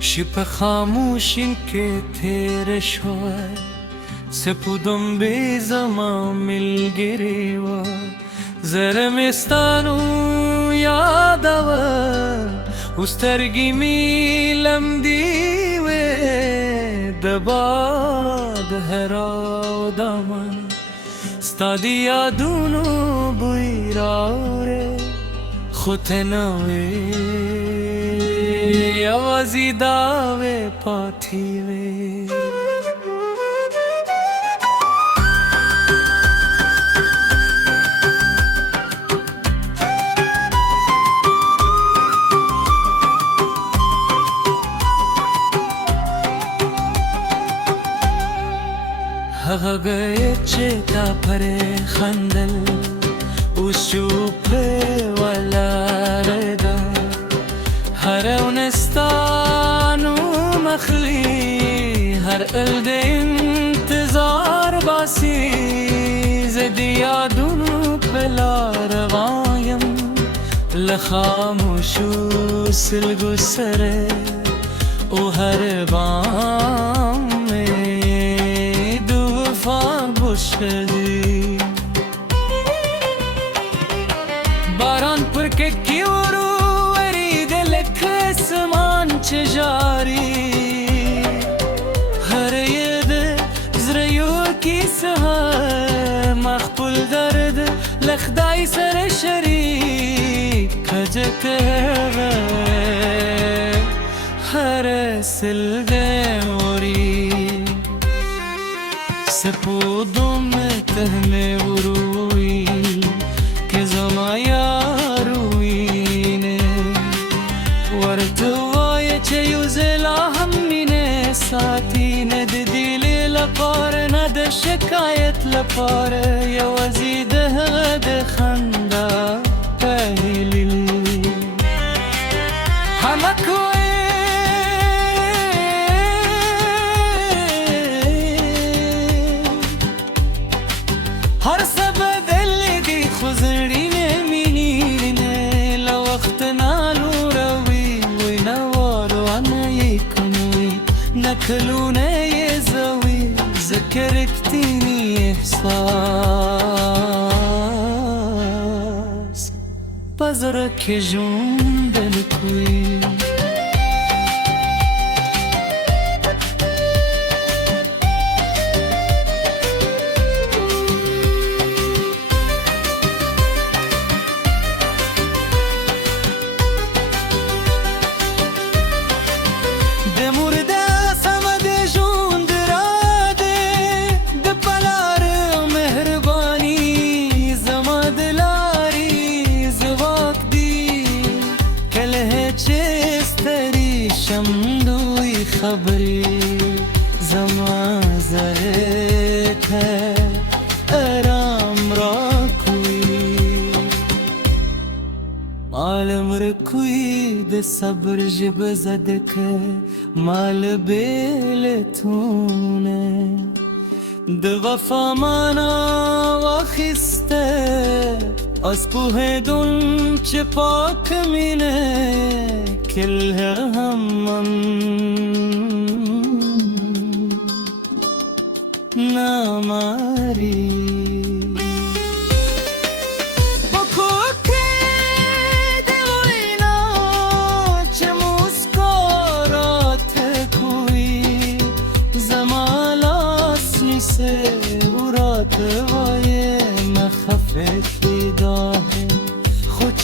شب خاموش این که تیره شد سپودم بی زمان ملگیری و زرمستانو یادوه استرگی میلم دیوه دباد هرا دامن ستادی یادونو بوی راوره خوتنوی یوازی داوه پاتیوه هغه گئے چې تا پرې خندل اوس چوپه ولاړه ده هر اونستانو مخلی هر ال د انتظار باسي زه د یادونو په لار روان یم له خاموشو سلګو سره او هر بام شدی باران پر که کیورو ورید لک اسمان چجاری هر ید زریو کیسه مخبول درد لخدای سر شریک کجکه هر سلده موری سپودم تهمه وروی که زمایا روینه ورتوای چه یوزلا همینه ساتی ند دیل لپاره ند شکایت لپاره یوازی ده خنده پهلیل همکو هر سبب دلگی خزری نمینینه لوقت نالو روی وی نوارو آنه کنوی نکلونه یزوی ذکرکتینی احساس بزرک جون دلکوی شمدوی خبری زمان زرت ہے ارام را کوئی معلوم رکوی د صبر جب زدک مال بیلتونه د وفا مانا واخسته از پوهیدون چه پاک مینه کل همم ناماری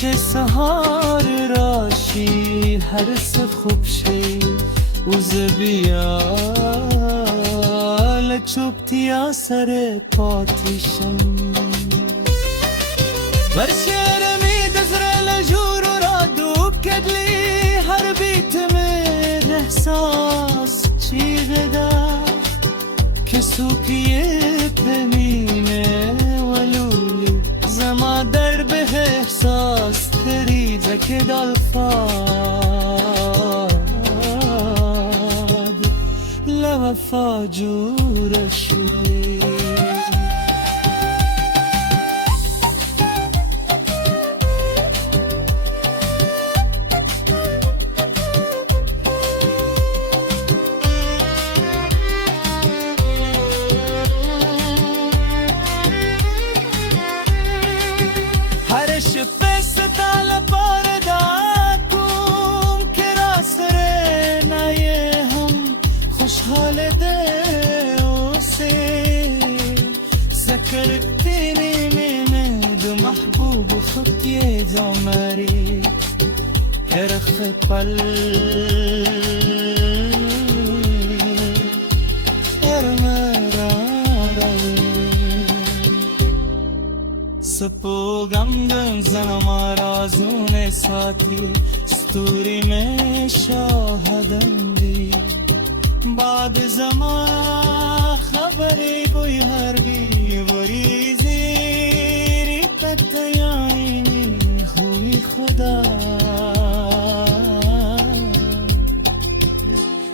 چه سهار راشی هر سه خوب شی وز بیال چوبتیا سر پاتیشم بر شعرمی دزر لجور را دوب کدلی هر بیت من احساس چیغ دا که سوکیه پمینه ولولی زما در به احساس خریزه که دالفاد لوفا جور شوی ذكرتني من محبوب خطي زمري كرخ قل سپو غمگم زنم آرازون ساتی ستوری में شاهدم دی بعد زمان خبری کوئی هر بی وری زیری پتیانی خوی خدا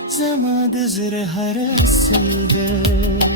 زمان دزر هر سلده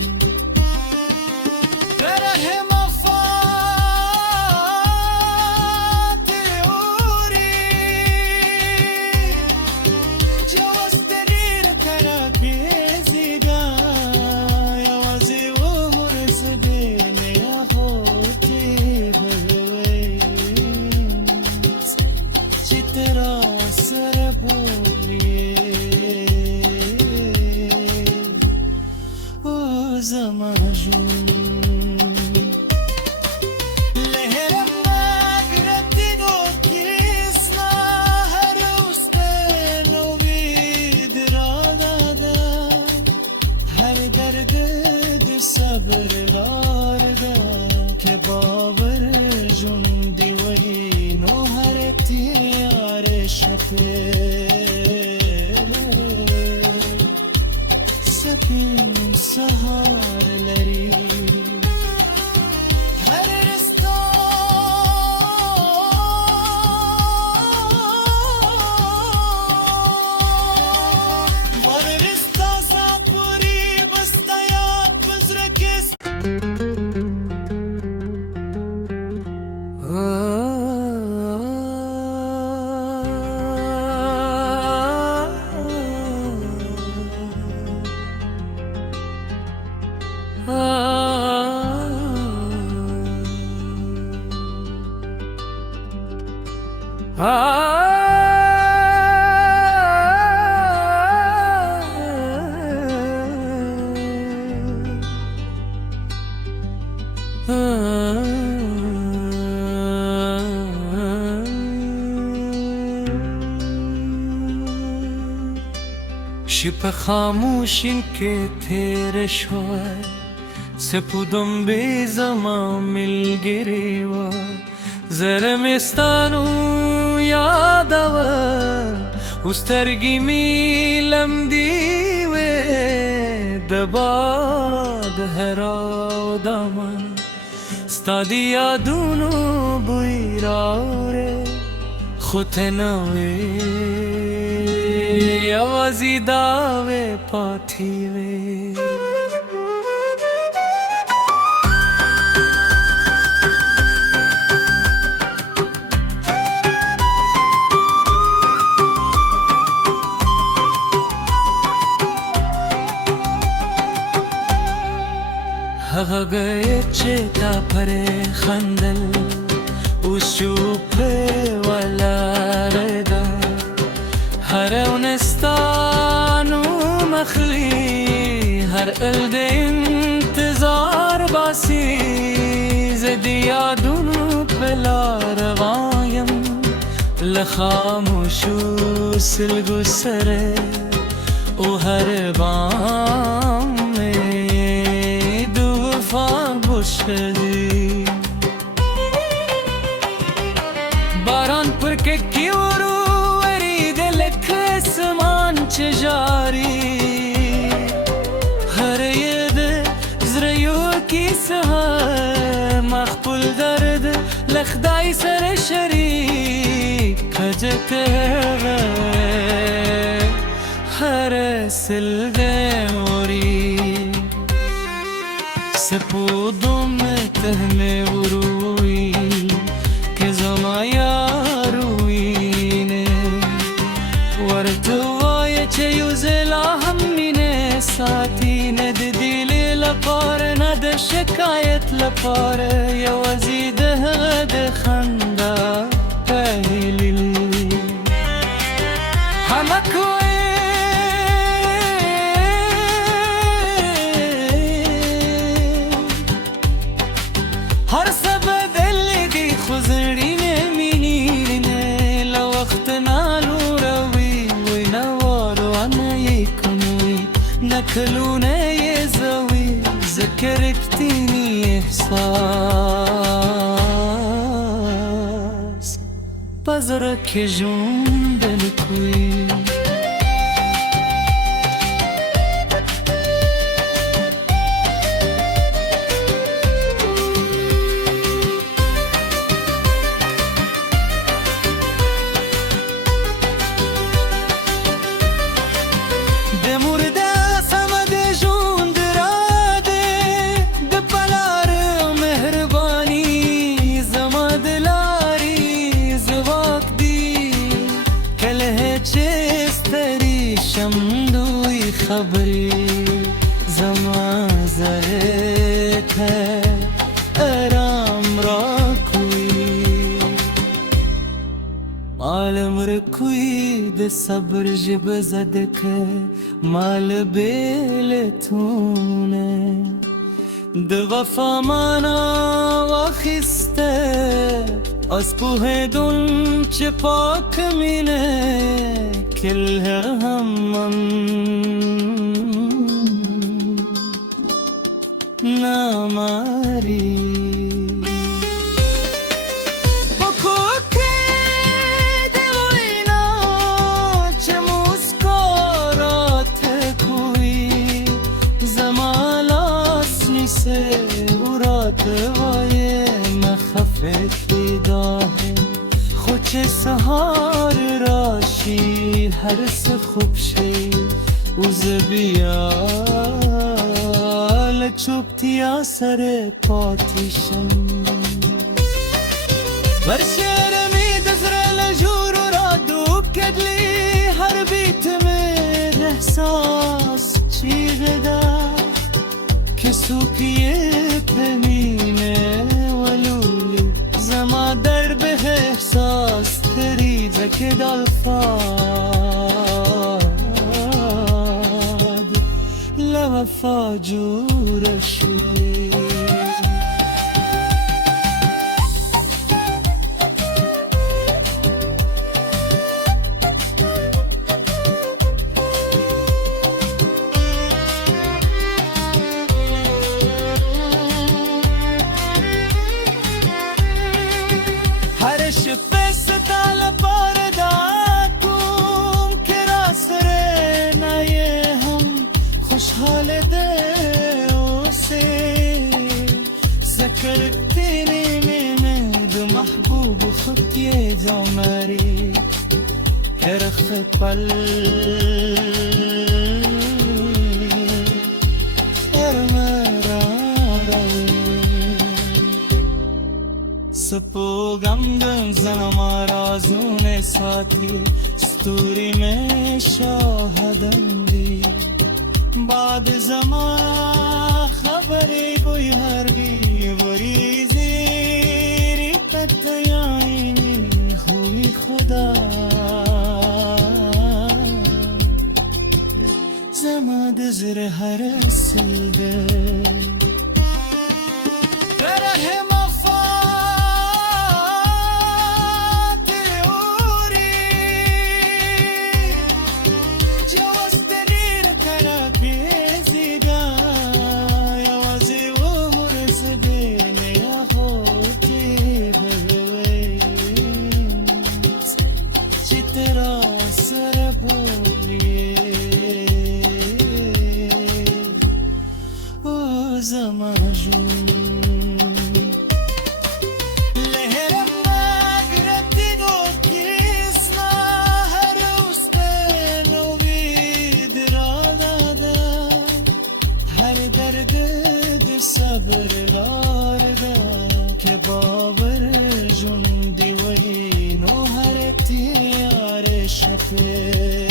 سپین سهار لری هر رستا ور رستا ساپوری بستایا بزرکس شب خاموشین که تیره شد سپودم به زمان مل گریوا زرمستانو یاد آور استرگی میلم دیوه دباد هرا دامن ستادی یادونو بوی راوره خود نوی یوازی داوه پاتیوه هغه گئے چتا پر خندل اوس چوپ ولا ردا هر اونستانو مخلی هر ال انتظار باسی زدیا دونو بلا روایم لخاموشو سلگو سره او هر بام شدی باران پر که کیورو ورید لک اسمان چجاری هر یده زریو کیسه مخبول درد لخدای سر شریک کجکه هر سلده موری سپودم تهمه وروی که زمایا روینه ورتوای چه یوزلا همینه ساتی ند دیل لپاره ند شکایت لپاره یوزیده غد خنده پهلیل همکوی هر سبب اللي خزرين منين لو وقتنا روي وينور وانا يكونوي نكلونا يزوي ذكرتني احساس بزرك جون بالكوي شمدوی خبری زمان زرت ہے ارام را کوئی معلوم رکوی ده صبر جب زدک مال بیلتونه ده وفا مانا وخسته از پوه دون چه پاک مینه كلها همم ناماري بكوكي دوينا چه مسکارات کوی زمالاس نیسه ورات وای مخفتی داهه خوچه سهار راشی هر سه خوب شی اوز بیال چوبتیا سر پاتیشم برشیر می دزره لجور را دوب کدلی هر بیت من احساس چیغدا که سوکیه بمینه ولولی زما در به احساس تریزه که دالفاد لوفا جور شوی ذكرتني من محبوب خطي جمري كرخت بل سپوغم زنم آرازون ساتی ستوری میں شاهدم دی بعد زمان خبری کوئی هر بی بری زیری تتیاینی خوی خدا زمان زر هر سیده زمجون لهرم نگرفتی دوکیسنا هر روزن و بید را داده هر درد صبر لارده که باور جون دیوینو هر تیار شپه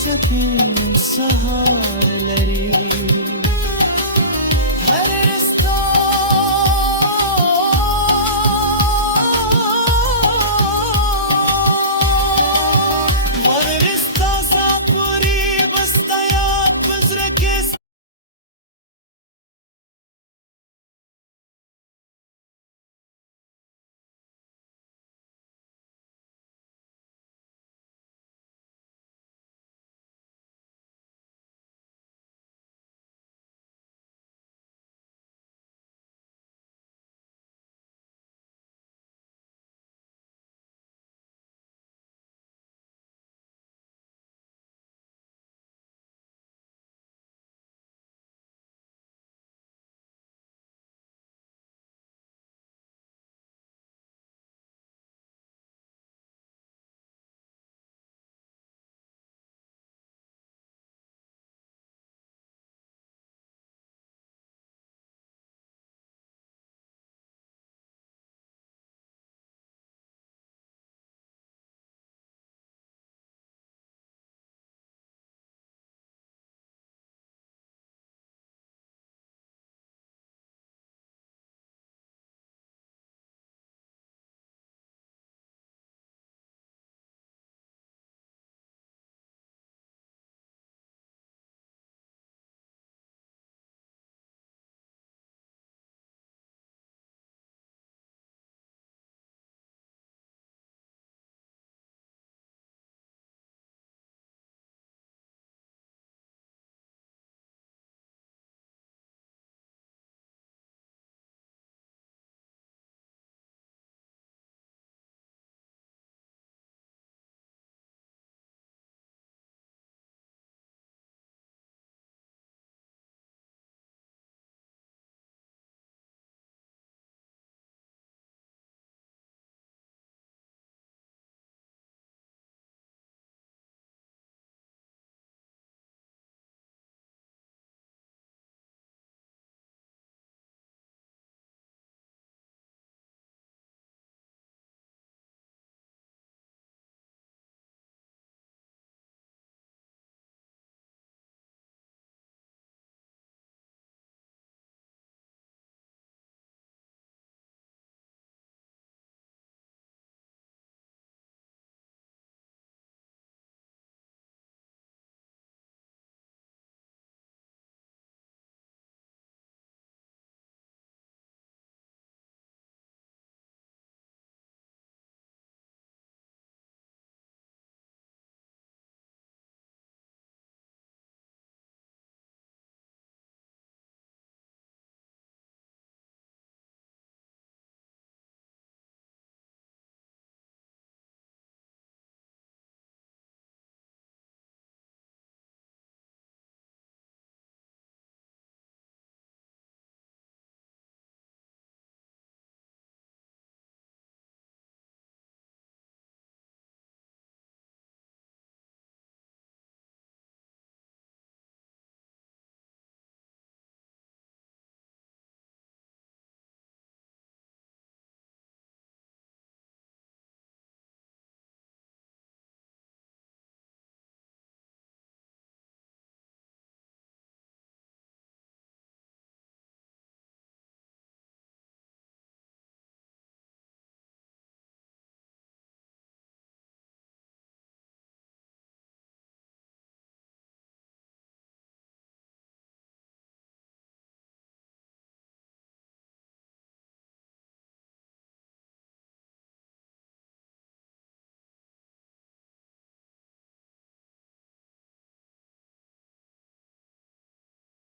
سپین سهار لري